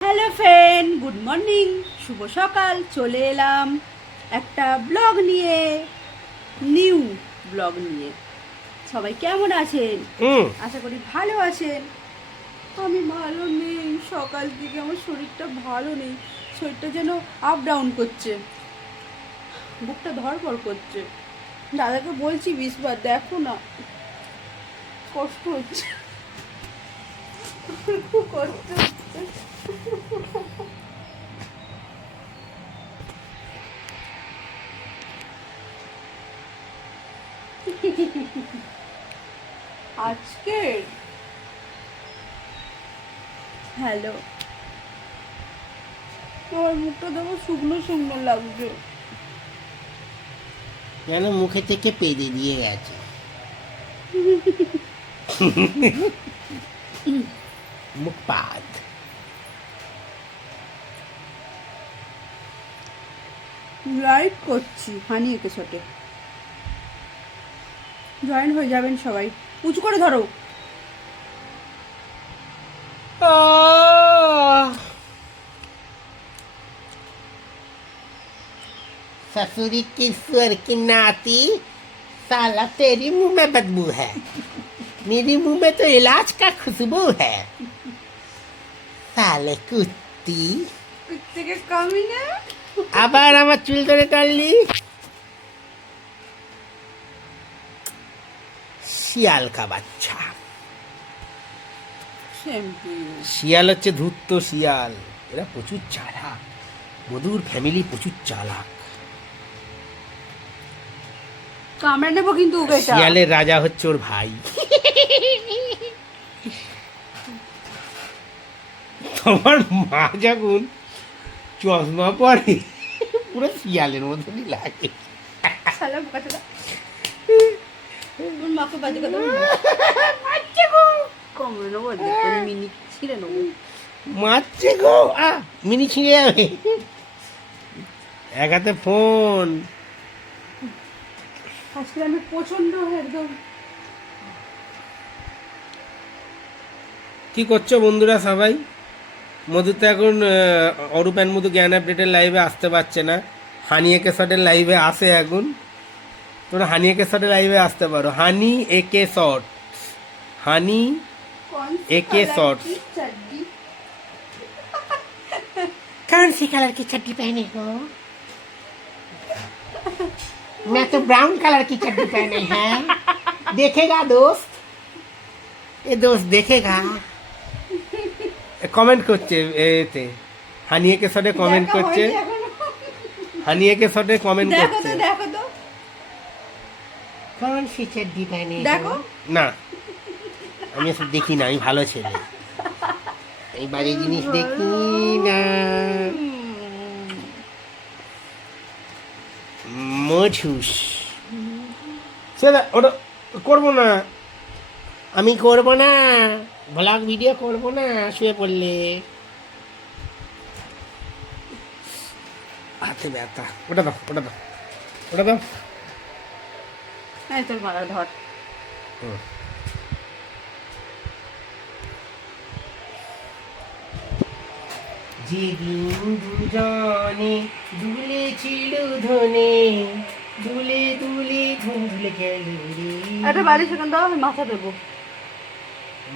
Hello friend good morning শুভ সকাল। চলে এলাম একটা ব্লগ নিয়ে নিউ ব্লগ নিয়ে। সবাই কেমন আছেন? আশা করি ভালো আছেন। আমি ভালো নেই। সকাল থেকে আমার শরীরটা ভালো নেই। শরীরটা যেন আপ ডাউন করছে। বুকটা ধরপড় করছে। দাদাকে বলছি বিশবার দেখো না। কষ্ট হচ্ছে। খুব কষ্ট হচ্ছে। আজকে হ্যালো। আমার মুখটা দেখো শুকনো শুকনো লাগছে। যেন মুখে থেকে পেদে দিয়ে গেছে। মুখ পাদ লাইক করছি হানি একে শটে জয়েন হয়ে যাবেন সবাই উঁচু করে ধরো ससुरी की स्वर की नाती साला तेरी मुंह में बदबू है मेरी मुंह में तो इलाज का खुशबू है साले कुत्ती থেকে কামি না আবার আমার চুল ধরে কাটলি? শিয়াল কা বাচ্চা। শিয়াল হচ্ছে ধূর্ত শিয়াল। এরা প্রচুর চালাক। মধুর ফ্যামিলি প্রচুর চালাক। কামড়ে নেব কিন্তু শিয়ালের রাজা হচ্ছে ওর ভাই। তোমার মা যখন চশমা পরে। পুরো শিয়ালের মতনই লাগে। মিনি মারছে গো। আ মিনি ছিঁড়ে যাবে। এক হাতে ফোন। আজকে আমি প্রচণ্ড একদম। কি করছ বন্ধুরা সবাই? মধু তো এখন আহ, অরূপ অ্যান্ড মধু জ্ঞান আপডেটের লাইভে আসতে পারছে না হানি একে শটের লাইভে আসে এখন তোমরা হানি একে শটের লাইভে আসতে পারো হানি একে শট হানি कौन एक ही shorts। चड्डी कौन सी कलर की चड्डी पहने हो मैं तो ब्राउन कलर की चड्डी पहने हैं देखेगा दोस्त ये दोस्त देखेगा কমেন্ট করছে এতে। হানিয়েকে শটে কমেন্ট করছে। হানিয়েকে শটে কমেন্ট দেখো করছে। তো দেখো তো। কোন সি চড্ডি পহনে দেখো। না। আমি এসব দেখি না আমি ভালো ছেলে। এই বাড়ি জিনিস দেখি না। মধুস। সেটা ওটা করব না। আমি করব না। ব্লগ ভিডিও করব না শুয়ে পড়লে। হাতে ব্যথা। ওটা দাও ওটা দাও। ওটা দাও। তোর মারা ধর। যেদিন দুজনে দুলেছিল ধনে দুলে দুলে ধুল গেল রে। একটা বাড়ি সেখান দাও আমি মাথা দেবো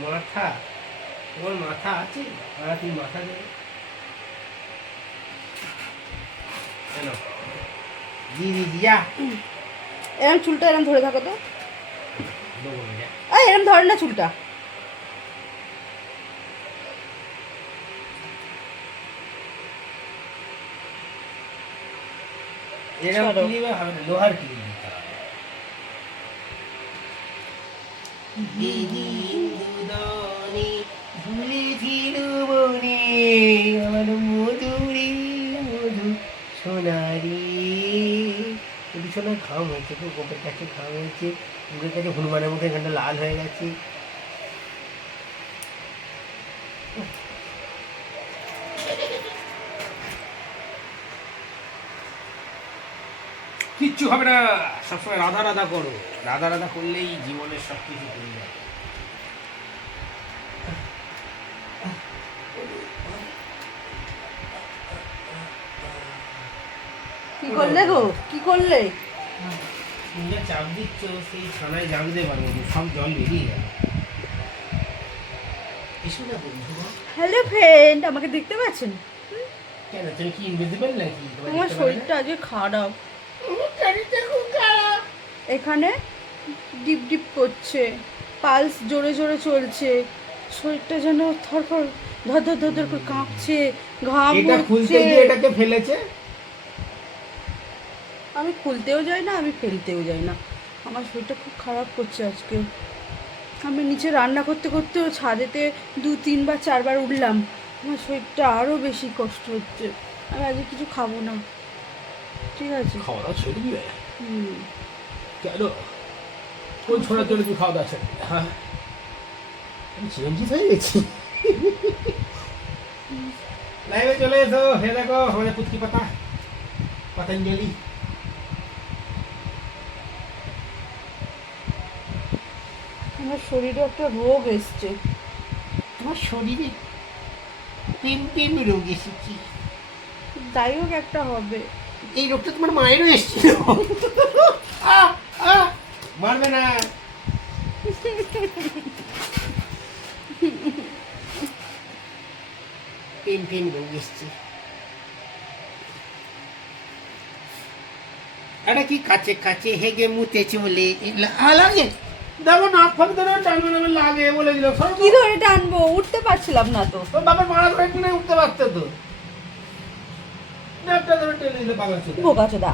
মাথা? তোমার মাথা আছে? আর তুই মাথা দেবে কেন? জি জি জিয়া এরম চুলটা এরম ধরে থাকো তো। এরম ধরে না চুলটা। এরকম ছাড়ো। ক্লিপে লোহার ক্লিপ দিতে ভীষণভাবে ঘাম হয়েছে তো গোপের কাছে ঘাম হয়েছে। গোপের কাছে হনুমানের মতো এখানটা লাল হয়ে গেছে। কিচ্ছু হবে না সবসময় রাধা রাধা করো। রাধা রাধা করলেই জীবনের সব কিছু পেয়ে যায় কি করলে গো? কি করলে? চাপ দিচ্ছ সেই ছানায় জাগতে পারব না, সব জল বেরিয়ে বন্ধু হ্যালো ফ্রেন্ড আমাকে দেখতে পাচ্ছেন? কেন তুমি কি ইনভিজিবল নাকি? তোমার? শরীরটা আজকে খারাপ। খুব খারাপ। এখানে ডিপ ডিপ করছে পালস জোরে জোরে চলছে শরীরটা যেন থরথর ধর ধর ধর ধর করে কাঁপছে ঘাম এটা খুলতে গিয়ে এটাকে ফেলেছে? আমি খুলতেও যাই না আমি ফেলতেও যাই না। আমার শরীরটা খুব খারাপ করছে আজকে। আমি নিচে রান্না করতে করতেও ছাদেতে দু তিনবার চারবার উঠলাম। আমার শরীরটা আরও বেশি কষ্ট হচ্ছে। আমি আজকে কিছু খাব না। ঠিক আছে? খাওয়া দাওয়া ছেড়ে দিবে হুম। কেন? কোন ছোড়ার জন্য তুমি খাওয়া দাওয়া ছেড়ে হ্যাঁ? আমি হয়ে গেছি। লাইভে চলে এসো। হে দেখো আমাদের পুচকি পাতা পতঞ্জলি। আমার শরীরে একটা রোগ এসছে। তোমার শরীরে প্রেম প্রেম রোগ এসেছি। যাই হোক একটা হবে। এই রোগটা তোমার মায়েরও এসেছিল। মারবে না। প্রেম প্রেম রোগ এসছে। এটা কি কাছে কাছে হেগে মুতে চলে আ, লাগে। দেখো নাক ফাঁক ধরে টানবে না লাগে বলে দিল। কি ধরে টানবো? উঠতে পারছিলাম না তো। তোর বাবার মারা ধরে কিনে উঠতে পারতো তো। নাকটা ধরে টেনে দিলে পাগল ছিল। বোকা চোদা।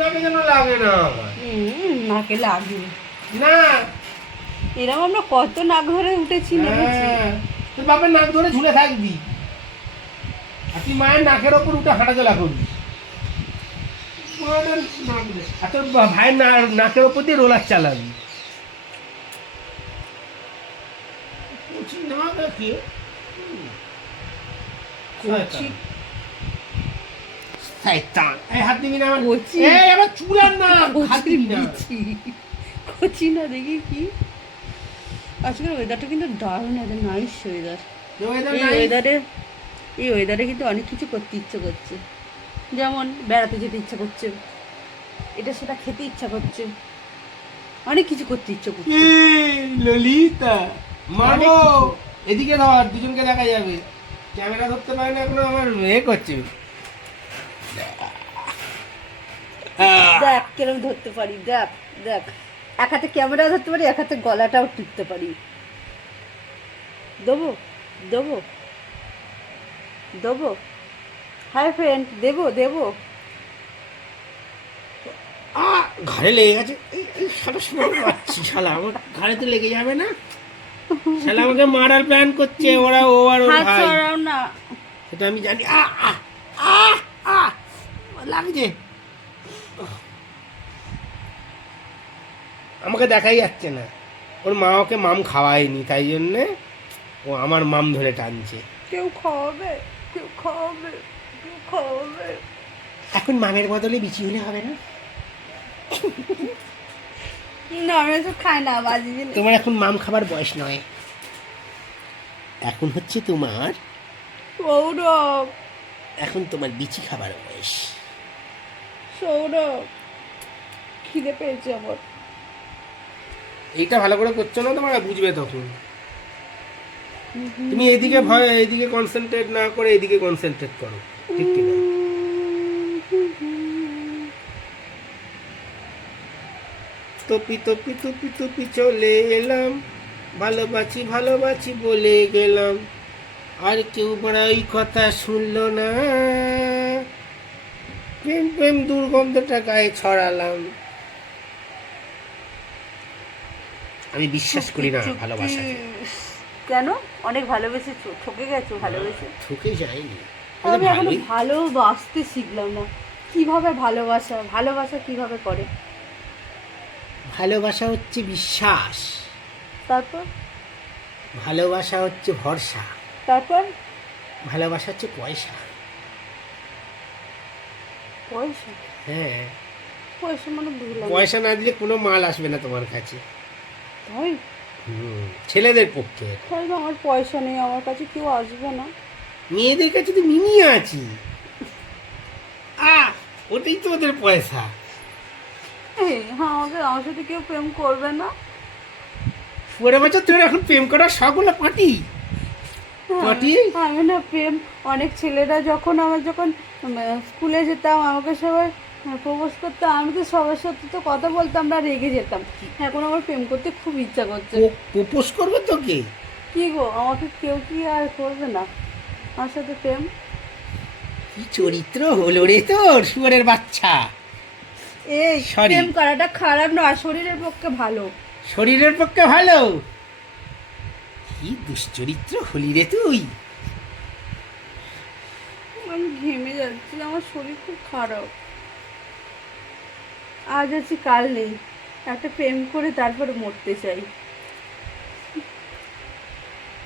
নাকে যেন লাগে না। নাকে লাগে। না। এরকম আমরা কত নাক ধরে উঠেছি হ্যাঁ, তোর বাপের নাক ধরে ঝুলে থাকবি। আর তুই মায়ের নাকের ওপর উঠে হাঁটা চলা করবি। আর তোর ভাইয়ের না- নাকের ওপর দিয়ে রোলার চালাবি। শয়তান। এই হাত দিবি না আমার। কচি। এই আমার চুলার না হাত দিবি না। কচি না দেখি কি। আজকের ওয়েদারটা কিন্তু দারুণ নাইস ওয়েদার ওয়েদার এই ওয়েদারে এই ওয়েদারে কিন্তু অনেক কিছু করতে ইচ্ছে করছে। যেমন বেড়াতে যেতে ইচ্ছা করছে এটা সেটা খেতে ইচ্ছা করছে অনেক কিছু করতে ইচ্ছে করছে। ললিতা? এদিকে ধর দুজনকে দেখা যাবে। ক্যামেরা ধরতে পারে না এখনও আমার এ করছে। দেখ কিরম ধরতে পারি দেখ দেখ। এক হাতে ক্যামেরা ধরতে পারি এক হাতে গলাটাও টিপতে পারি। দেবো দেবো দেবো। হাই ফ্রেন্ড দেবো দেবো। ঘাড়ে লেগে গেছে। শালা শোনা পাচ্ছি শালা আমার ঘাড়েতে লেগে যাবে না? শালা আমাকে মারার প্ল্যান করছে ওরা ও আর ওর হাত সরাও না। সেটা আমি জানি। আহ লাগছে। আমাকে দেখাই যাচ্ছে না। ওর মা ওকে মাম খাওয়ায়নি তাই জন্যে ও আমার মাম ধরে টানছে। কেউ খাওয়াবে কেউ খাওয়াবে। এখন মামের বদলে বিচি হলে হবে না? না বাজি তোমার এখন মাম খাবার বয়স নয়। এখন হচ্ছে তোমার সৌরভ। এখন তোমার বিচি খাবার বয়স। সৌরভ খিদে পেয়েছে আমার। এইটা ভালো করে করছ না তোমার বুঝবে তখন। তুমি এদিকে ভয় এইদিকে কনসেন্ট্রেট না করে এদিকে কনসেন্ট্রেট করো। ঠিক কি না তপি তপি তপি তপি চলে এলাম। ভালোবাসি ভালোবাসি বলে গেলাম। আর কেউ বড় ওই কথা শুনলো না। প্রেম প্রেম দুর্গন্ধটা গায়ে ছড়ালাম। আমি বিশ্বাস করি না চুপটি ভালোবাসাকে কেন? অনেক ভালোবেসেছো। ঠকে গেছো ভালোবেসে? ঠকে যায়নি। আমি এখন ভালোবাসতে শিখলাম না। কীভাবে ভালোবাসা ভালোবাসা কীভাবে করে? ভালোবাসা হচ্ছে বিশ্বাস। তারপর? ভালোবাসা হচ্ছে ভরসা। তারপর? ভালোবাসা হচ্ছে পয়সা। পয়সা? হ্যাঁ। পয়সা মানে না। পয়সা না দিলে কোনো মাল আসবে না তোমার কাছে। তাই? ছেলেদের পক্ষে। আমার পয়সা নেই আমার কাছে কেউ আসবে না। মেয়েদের কাছে তো মিনি আছি। ওটাই তো ওদের পয়সা। এই আমাকে আমার সাথে কেউ প্রেম করবে না। পরে বছর তোর এখন প্রেম করার শখগুলো পাটি পাটি আমি না প্রেম অনেক ছেলেরা যখন আমার যখন স্কুলে যেতাম আমাকে সবাই প্রপোজ করতো আমি তো সবার সাথে তো কথা বলতাম না রেগে যেতাম। এখন আমার প্রেম করতে খুব ইচ্ছা করছে। প্রপোজ করবে তোকে? কি গো আমাকে কেউ কি আর করবে না। আমার সাথে প্রেম। কি চরিত্র হলো রে তোর শুয়ারের বাচ্চা? এই Sorry. প্রেম করাটা খারাপ নয় শরীরের পক্ষে ভালো। শরীরের পক্ষে ভালো? কি দুশ্চরিত্র হলি রে তুই? আমি ঘেমে যাচ্ছি আমার শরীর খুব খারাপ। আজ আছি কাল নেই। একটা প্রেম করে তারপরে মরতে চাই।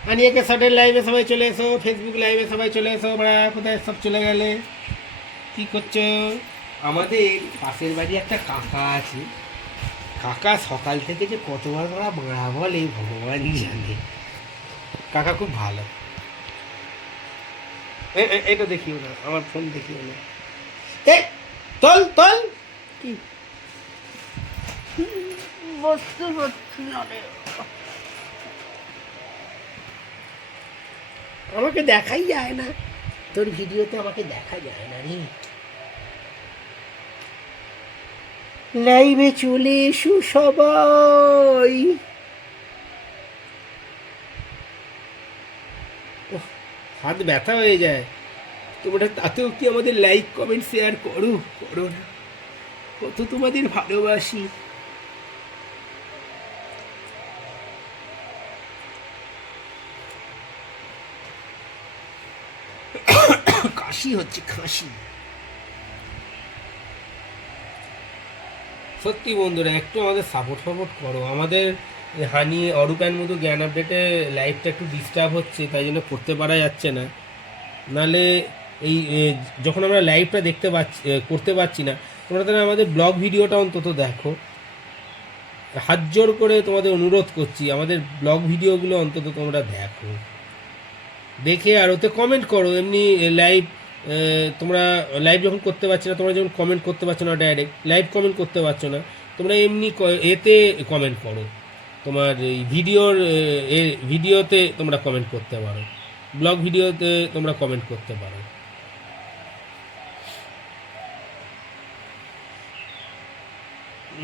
আনিয়াকে শর্টের লাইভে সবাই চলে এসো ফেসবুক লাইভে সবাই চলে এসো আমরা কোথায় সব চলে গেলে? কি করছ? আমাদের পাশের বাড়ি একটা কাকা আছে। কাকা সকাল থেকে যে কতবার ওরা মারা বলে ভগবান জানে। কাকা খুব ভালো। এটা দেখিও না আমার ফোন দেখিও না। এ তল তল! কি? বসতে পারছি না রে আমাকে দেখাই যায় না। তোর ভিডিওতে আমাকে দেখা যায় না রে। লাইভে চলে এসো সবাই। হাত ব্যথা হয়ে যায়। তোমরা তাতেও কি আমাদের লাইক, কমেন্ট, শেয়ার করো? করো না। কত তোমাদের ভালোবাসি। কাশি হচ্ছে খাসি সত্যি বন্ধুরা, একটু আমাদের সাপোর্ট সাপোর্ট করো। আমাদের হানি অরূপের মতো জ্ঞান আপডেটে লাইফটা একটু ডিস্টার্ব হচ্ছে, তাই জন্য করতে পারা যাচ্ছে না। নালে এই যখন আমরা লাইভটা দেখতে পাচ্ছি করতে পারছি না, তোমরা তাহলে আমাদের ব্লগ ভিডিওটা অন্তত দেখো। হাত জোর করে তোমাদের অনুরোধ করছি, আমাদের ব্লগ ভিডিওগুলো অন্তত তোমরা দেখো। দেখে আর ওতে কমেন্ট করো, এমনি লাইভ তোমরা লাইভ যখন করতে পারছ না তোমরা যখন কমেন্ট করতে পারছ না ডাইরেক্ট লাইভ কমেন্ট করতে পারছ না তোমরা এমনি এতে কমেন্ট করো। তোমার এই ভিডিওর এ ভিডিওতে তোমরা কমেন্ট করতে পারো। ব্লগ ভিডিওতে তোমরা কমেন্ট করতে পারো।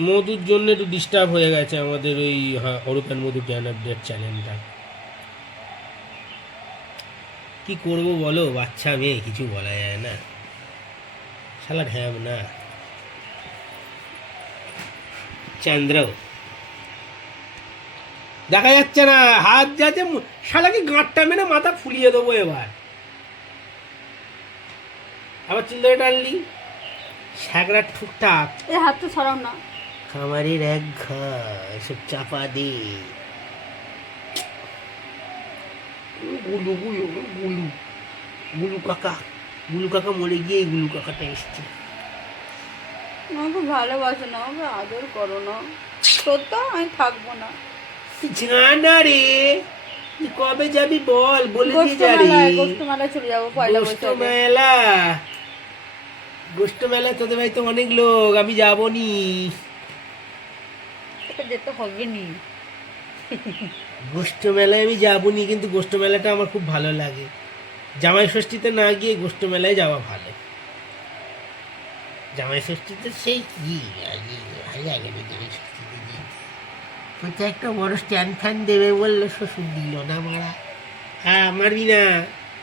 মধুর জন্য একটু ডিস্টার্ব হয়ে গেছে আমাদের ওই হ্যাঁ, অরূপেন মধু জ্ঞান আপডেট চ্যানেলটা কি করব বলো? বাচ্চা মেয়ে কিছু বলা যায় না। শালা ঢ্যাব না। চন্দ্র। দেখা যাচ্ছে না হাত যাচ্ছে শালাকে গাঁটটা মেরে মাথা ফুলিয়ে দেবো এবার। আবার চিন্তা টানলি। শ্যাগড়া ঠুকটাক এই তো সরাও না। খামারের এক ঘা এসব চাপা দে। গুলু গুলু গুলু গুলু কাকা গুলু কাকা মরে গিয়ে এই গুলু কাকাটা এসছে আমাকে ভালোবাসো না আমাকে আদর করো না। সত্য আমি থাকব না। জানা রে তুই কবে যাবি বল বলে দিয়ে গোষ্ঠ যা রে মেলায় চলে যাব পয়লা বৈশাখে। মেলা গোষ্ঠ মেলা তোদের বাড়িতে অনেক লোক আমি যাব নি। যেতে হবে নি গোষ্ঠ মেলায় আমি যাবনি কিন্তু গোষ্ঠ মেলাটা আমার খুব ভালো লাগে। জামাই ষষ্ঠীতে না গিয়ে গোষ্ঠ মেলায় যাওয়া ভালো। জামাই ষষ্ঠীতে সেই কি ভালো লাগে না জামাই ষষ্ঠীতে কোথায় একটা বড় স্ট্যান্ড ফ্যান দেবে বলল শ্বশুর দিল না মারা। হ্যাঁ মারবি না।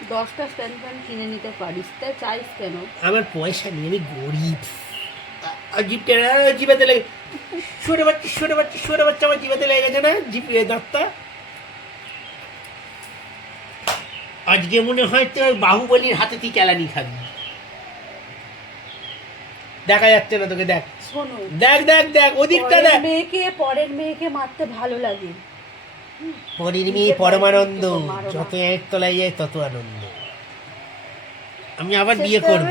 দশটা স্ট্যান্ড ফ্যান কিনে নিতে পারিস তা চাইস কেন? আমার পয়সা নেই আমি গরিব। আর জিপটা জিপাতে লাগে। সরে বাচ্চা সরে বাচ্চা বাচ্চা আমার জিপাতে লেগে গেছে না? জিপ দাঁতটা আজকে মনে হয় তো বাহুবলীর হাতে তুই কেলানি খাবি। দেখা যাচ্ছে না তোকে দেখ। শোনো। দেখ দেখ দেখ ওদিকটা দেখ। মেয়েকে পরের মেয়েকে মারতে ভালো লাগে। পরের মেয়ে পরমানন্দ যত এক তলায় যায় তত আনন্দ। আমি আবার বিয়ে করব।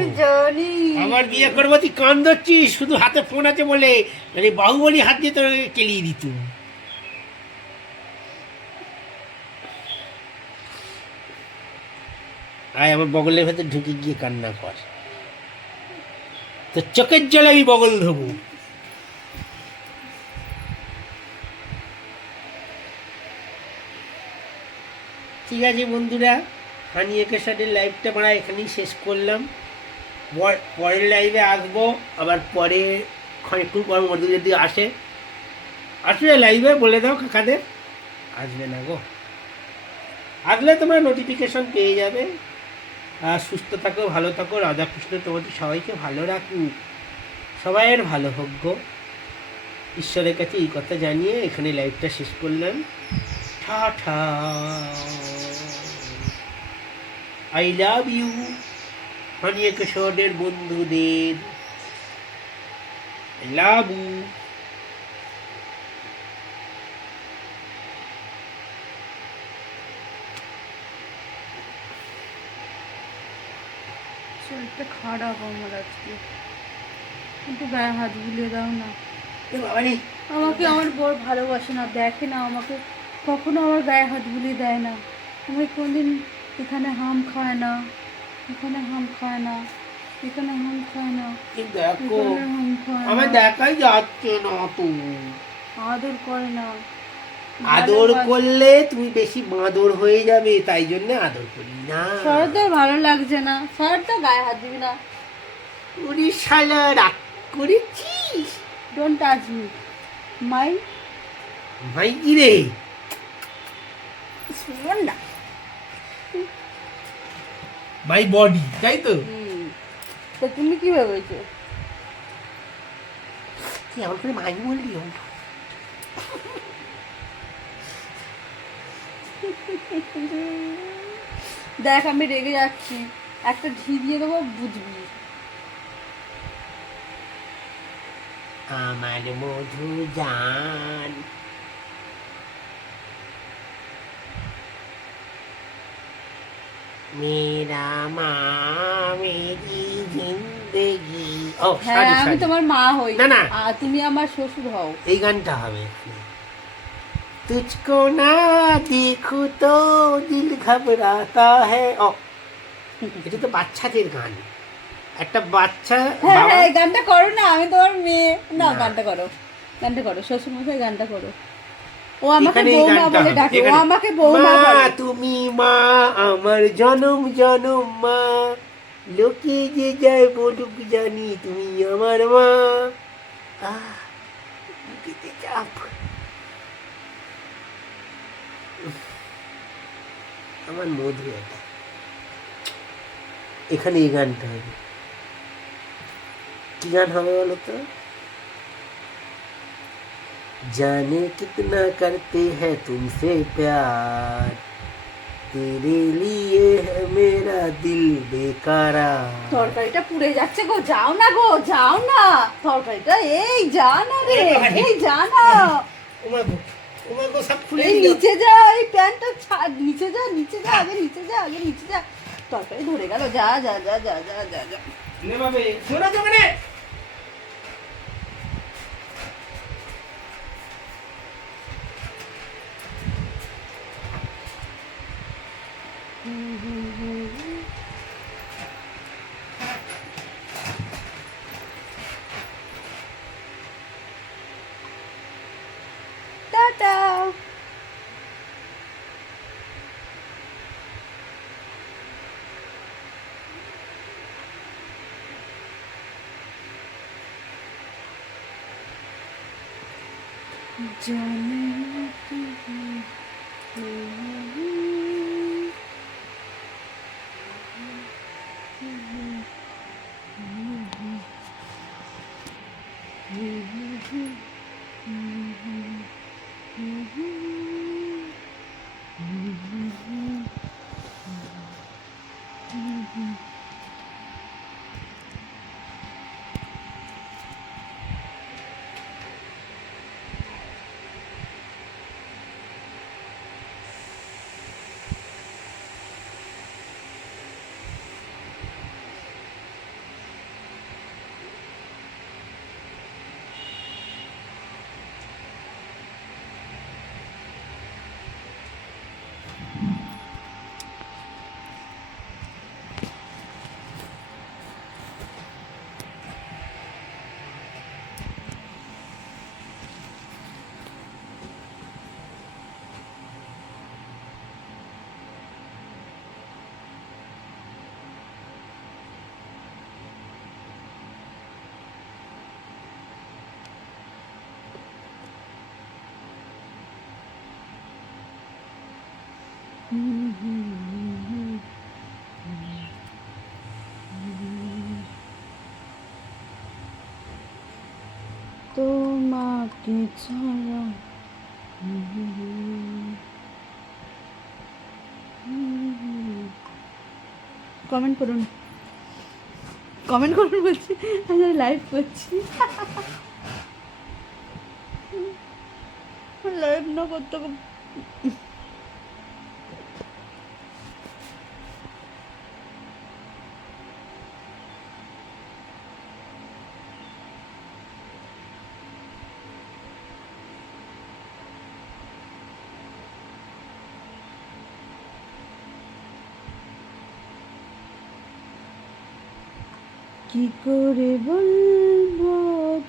আমার বিয়ে করব তুই কান ধরছিস? শুধু হাতে ফোন আছে বলে। মানে বাহুবলী হাত দিয়ে তোর কেলিয়ে দিত। আয় আমার বগলের ভেতর ঢুকে গিয়ে কান্না কর। তো চোখের জলে আমি বগল ধোবো ঠিক আছে বন্ধুরা। হানি একেশনের লাইভটা আমরা এখানেই শেষ করলাম। পর- পরের লাইভে আসব, আবার পরে খানিকক্ষণ পর মধ্যে যদি আসে। আসলে লাইভে বলে দাও কাকাদের। আসবে না গো। আসলে তোমরা নোটিফিকেশন পেয়ে যাবে। আর সুস্থ থাকো, ভালো থাকো, রাধাকৃষ্ণ তোমাদের সবাইকে ভালো রাখুক। সবাইয়ের ভালো হোক গো। ঈশ্বরের কাছে এই কথা জানিয়ে এখানে লাইভটা শেষ করলাম। ঠা ঠা। আই লাভ ইউ হানিয়ে কিশোরের বন্ধুদের আই লাভ ইউ শরীরটা খারাপ আমার আজকে একটু গায়ে হাত বুলিয়ে দাও না আমাকে আমার বর ভালোবাসে না দেখে না আমাকে। কখনো আমার গায়ে হাত বুলিয়ে দেয় না। আমাকে কোনদিন এখানে হাম খায় না এখানে হাম খায় না এখানে হাম খায় না দেখো আমার দেখাই যাচ্ছে না তো। আদর করে না। আদর করলে তুমি বেশি বাঁদর হয়ে যাবে তাই জন্য আদর করি না। শরতের ভালো লাগছে না। শরৎ তো গায়ে হাত দিবি না। উনি শালা রাগ করেছিস? ডোন্ট টাচ মি মাই। ভাই কি রে? শুনুন না। মাই বডি তাই তো? তো তুমি কি ভেবেছো তুই এমন করে মাই বললি ও? দেখ আমি রেগে যাচ্ছি। একটা ঢি দিয়ে দেবো বুঝবি। আমার মধু জান মেরা মা মেরি জিন্দগি ও হ্যাঁ আমি তোমার মা হই। না, না। আর তুমি আমার শ্বশুর হও। এই গানটা হবে এখানে। তুঝকো না দেখো তো দিল ঘবরাতা হ্যাঁ ও এটা তো বাচ্চাদের গান। একটা বাচ্চা হ্যাঁ বাবা- হ্যাঁ এই গানটা করো না আমি তোমার মেয়ে। না না। গানটা করো। গানটা করো শ্বশুর মশাই গানটা করো। ও আমাকে বৌমা বলে ডাকে ও আমাকে বৌমা বলে। তুমি মা আমার জনম জনম মা। লোকে যে যায় বলুক জানি তুমি আমার মা। আহ, চাপ। আমার মধু এটা এখানে এই গানটা হবে। কি গান হবে বলো তো? जाने कितना करते हैं तुमसे प्यार तेरे लिए है मेरा दिल बेकारा তরকারিটা পুড়ে যাচ্ছে গো যাও না গো যাও না তরকারিটা এই যা না রে এই যা না ওমাগো ওমাগো সব খুলে এই দিল নিচে যা এই প্যান্টটা ছাড় নিচে যা নিচে যা আগে নিচে যা আগে নিচে যা তরকারি ধরে গেল যা যা যা যা যা যা যা নে বাবে তোমাকে ছাড়া কমেন্ট করুন। কমেন্ট করুন বলছি লাইভ করছি। লাইভ না করতে কি করে বলব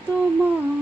তোমার